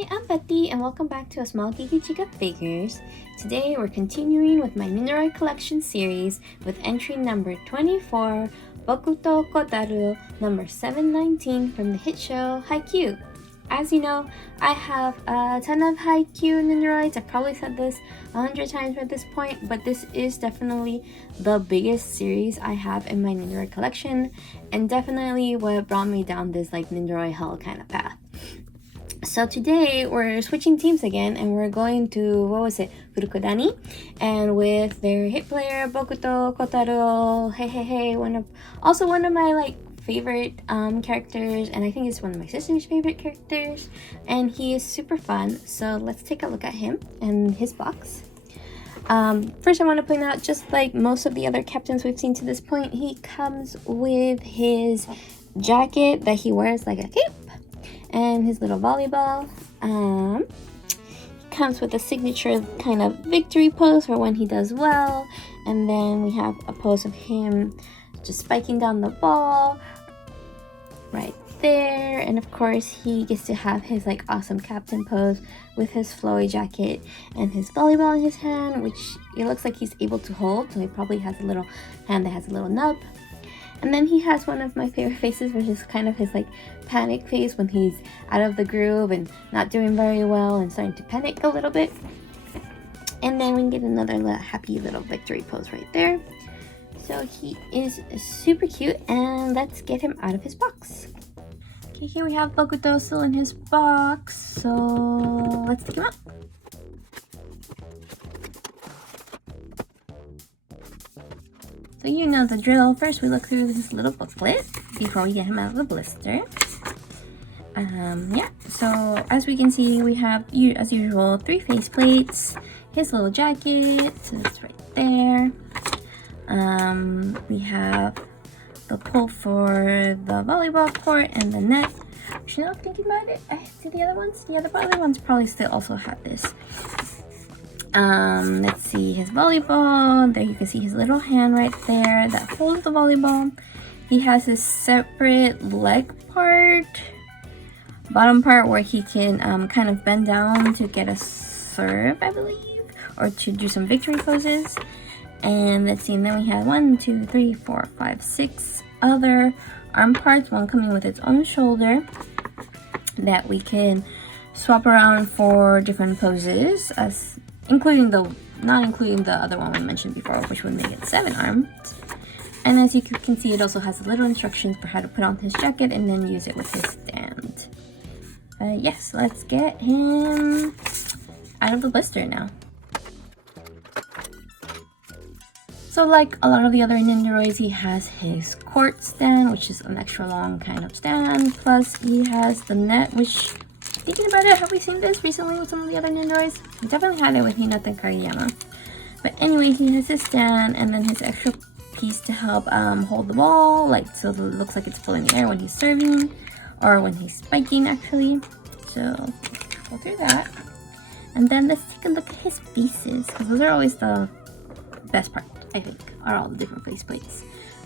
Hi, I'm Pati and welcome back to A Small Geeky Chica figures. Today we're continuing with my Nendoroid Collection series with entry number 24, Bokuto Kotaro, number 719 from the hit show Haikyuu. As you know, I have a ton of Haikyuu Nendoroids. I've probably said this 100 times at this point, but this is definitely the biggest series I have in my Nendoroid collection, and definitely what brought me down this like Nendoroid hell kind of path. So today we're switching teams again and we're going to, Fukurodani, and with their hit player Bokuto Kotaro, one of my like favorite characters, and I think it's one of my sister's favorite characters, and he is super fun. So let's take a look at him and his box. First I want to point out, just like most of the other captains we've seen to this point, he comes with his jacket that he wears like a cape, and his little volleyball. He comes with a signature kind of victory pose for when he does well, and then we have a pose of him just spiking down the ball right there, and of course he gets to have his like awesome captain pose with his flowy jacket and his volleyball in his hand, which it looks like he's able to hold, so he probably has a little hand that has a little nub. And then he has one of my favorite faces, which is kind of his like panic face when he's out of the groove and not doing very well and starting to panic a little bit. And then we can get another happy little victory pose right there. So he is super cute, and let's get him out of his box. Okay, here we have Bokuto still in his box, so let's take him out. So you know the drill. First we look through this little booklet before we get him out of the blister. So as we can see, we have, as usual, 3 face plates, his little jacket, so it's right there. We have the pole for the volleyball court and the net. Actually, now thinking about it, I see the other ones. Yeah, the other ones probably still also have this. Let's see his volleyball. There you can see his little hand right there that holds the volleyball. He has his separate leg part, bottom part, where he can kind of bend down to get a serve, I believe, or to do some victory poses. And let's see, and then we have 1, 2, 3, 4, 5, 6 other arm parts, one coming with its own shoulder that we can swap around for different poses, as not including the other one we mentioned before, which would make it 7 arms. And as you can see, it also has little instructions for how to put on his jacket and then use it with his stand. Yes, let's get him out of the blister now. So like a lot of the other Nendoroids, he has his court stand, which is an extra long kind of stand, plus he has the net, which, thinking about it, have we seen this recently with some of the other Nendoroids? We definitely had it with Hinata and Kageyama. But anyway, he has his stand and then his extra piece to help hold the ball, like so it looks like it's still in the air when he's serving, or when he's spiking actually. So go through that. And then let's take a look at his faces, because those are always the best part, I think, are all the different face plates.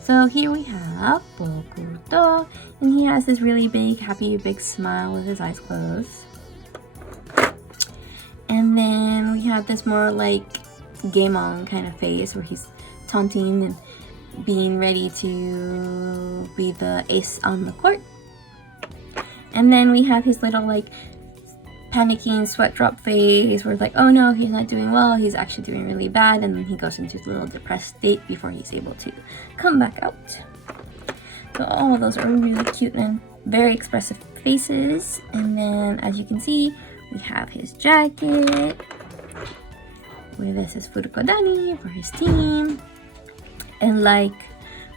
So here we have Bokuto, and he has this really big, happy, big smile with his eyes closed. And then we have this more like game on kind of face where he's taunting and being ready to be the ace on the court. And then we have his little like panicking sweat drop face where it's like, oh no, he's not doing well, he's actually doing really bad, and then he goes into a little depressed state before he's able to come back out. So all of those are really cute and very expressive faces. And then as you can see, we have his jacket where this is Fukurodani for his team, and like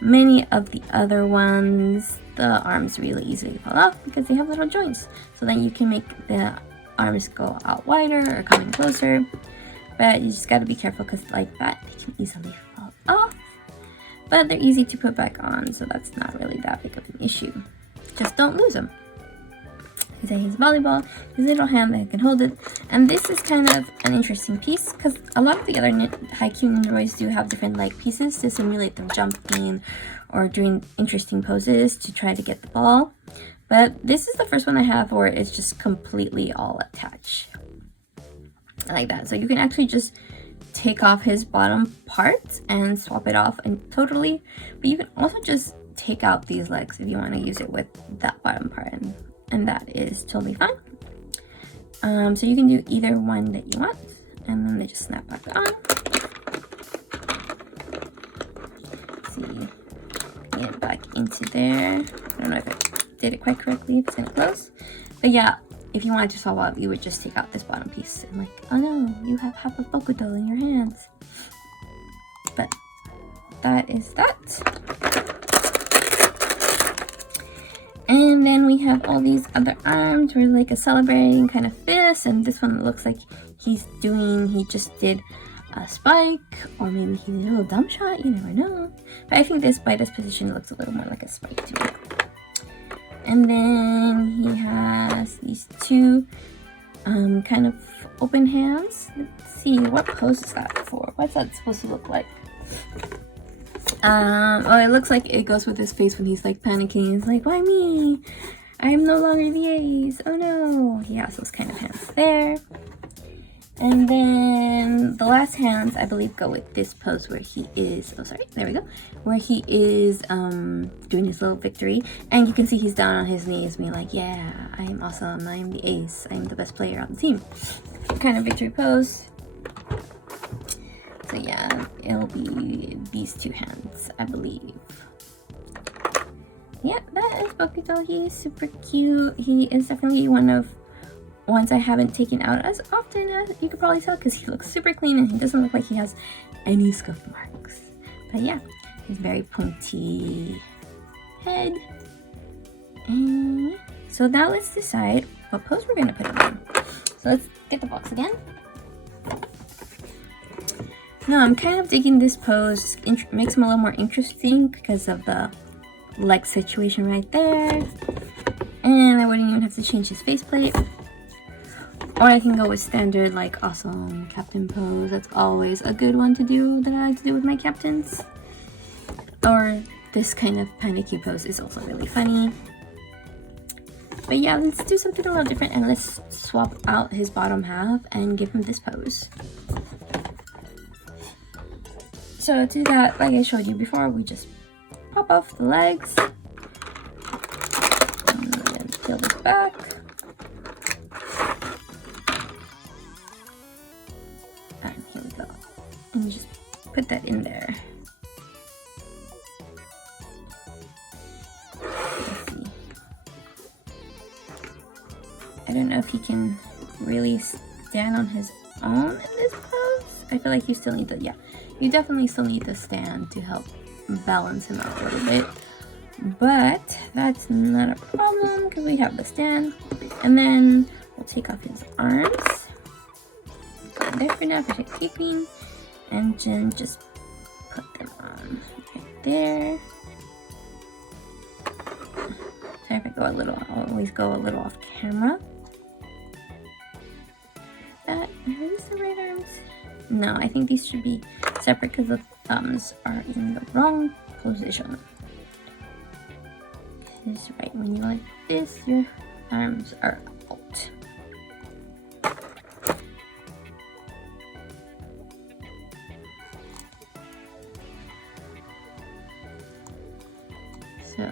many of the other ones, the arms really easily fall off because they have little joints, so then you can make the arms go out wider or come in closer, but you just got to be careful because like that they can easily fall off, but they're easy to put back on, so that's not really that big of an issue. Just don't lose them. His volleyball, his little hand that can hold it, and this is kind of an interesting piece because a lot of the other Haikyuu Nendoroids do have different like pieces to simulate them jumping or doing interesting poses to try to get the ball. But this is the first one I have where it's just completely all attached. Like that. So you can actually just take off his bottom part and swap it off and totally. But you can also just take out these legs if you want to use it with that bottom part. And that is totally fine. So you can do either one that you want. And then they just snap back on. Let's see. Get back into there. I don't know if I did it quite correctly, if it's gonna close. But yeah, if you wanted to swap out, you would just take out this bottom piece and like, oh no, you have half of Bokuto in your hands. But that is that. And then we have all these other arms where like a celebrating kind of fist, and this one looks like he just did a spike, or maybe he did a little dump shot, you never know. But I think this, by this position, looks a little more like a spike to me. And then he has these two kind of open hands. Let's see, what pose is that for? What's that supposed to look like? Oh, it looks like it goes with his face when he's like panicking. He's like, why me? I'm no longer the ace. Oh no. He has those kind of hands there. And then the last hands, I believe, go with this pose where he is, oh sorry, there we go, where he is doing his little victory. And you can see he's down on his knees being like, yeah, I am awesome, I am the ace, I am the best player on the team. Kind of victory pose. So yeah, it'll be these two hands, I believe. Yeah, that is Bokuto. He's super cute. He is definitely one of ones I haven't taken out as often as you could probably tell, because he looks super clean and he doesn't look like he has any scuff marks. But yeah, his very pointy head. And so now let's decide what pose we're gonna put him in. So let's get the box again. Now I'm kind of digging this pose. It makes him a little more interesting because of the leg situation right there. And I wouldn't even have to change his faceplate. Or I can go with standard, like, awesome captain pose. That's always a good one to do, that I like to do with my captains. Or this kind of panicky pose is also really funny. But yeah, let's do something a little different and let's swap out his bottom half and give him this pose. So to do that, like I showed you before, we just pop off the legs. And then peel this back. And here we go. And you just put that in there. Let's see. I don't know if he can really stand on his own in this pose. I feel like you still need to, yeah. You definitely still need to stand to help balance him out a little bit. But that's not a problem because we have the stand. And then we'll take off his arms. Go there for now for safekeeping. And then just put them on right there. Sorry if I go a little, I always go a little off camera. Are these the right arms? No, I think these should be separate because the thumbs are in the wrong position. This is right. When you like this, your arms are out. So,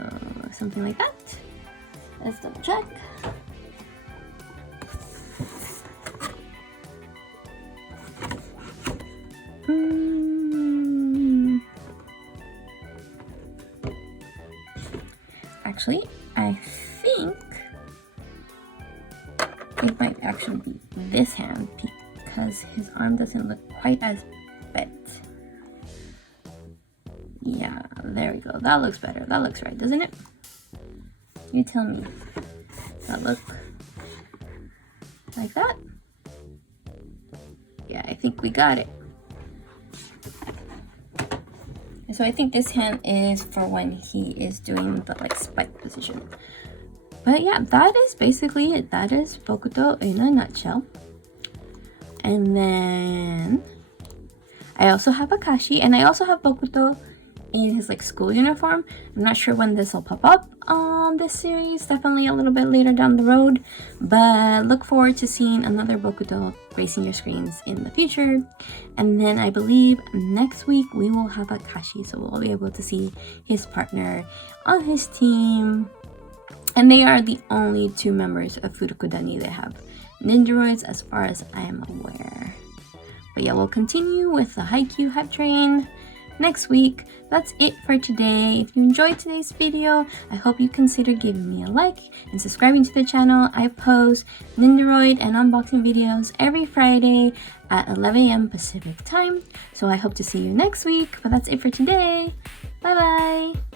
something like that. Let's double check. Actually, I think it might actually be this hand because his arm doesn't look quite as bent. Yeah, there we go. That looks better. That looks right, doesn't it? You tell me. Does that look like that? Yeah, I think we got it. So I think this hand is for when he is doing the like spike position. But yeah, that is basically it. That is Bokuto in a nutshell. And then I also have Akashi, and I also have Bokuto in his like school uniform. I'm not sure when this will pop up on this series, definitely a little bit later down the road, but look forward to seeing another Bokuto gracing your screens in the future. And then I believe next week we will have Akashi, so we'll be able to see his partner on his team. And they are the only 2 members of Fukurodani that have Nendoroids as far as I am aware. But yeah, we'll continue with the Haikyuu hype train next week. That's it for today. If you enjoyed today's video, I hope you consider giving me a like and subscribing to the channel. I post Nendoroid and unboxing videos every Friday at 11 a.m. Pacific time. So I hope to see you next week. But that's it for today. Bye bye!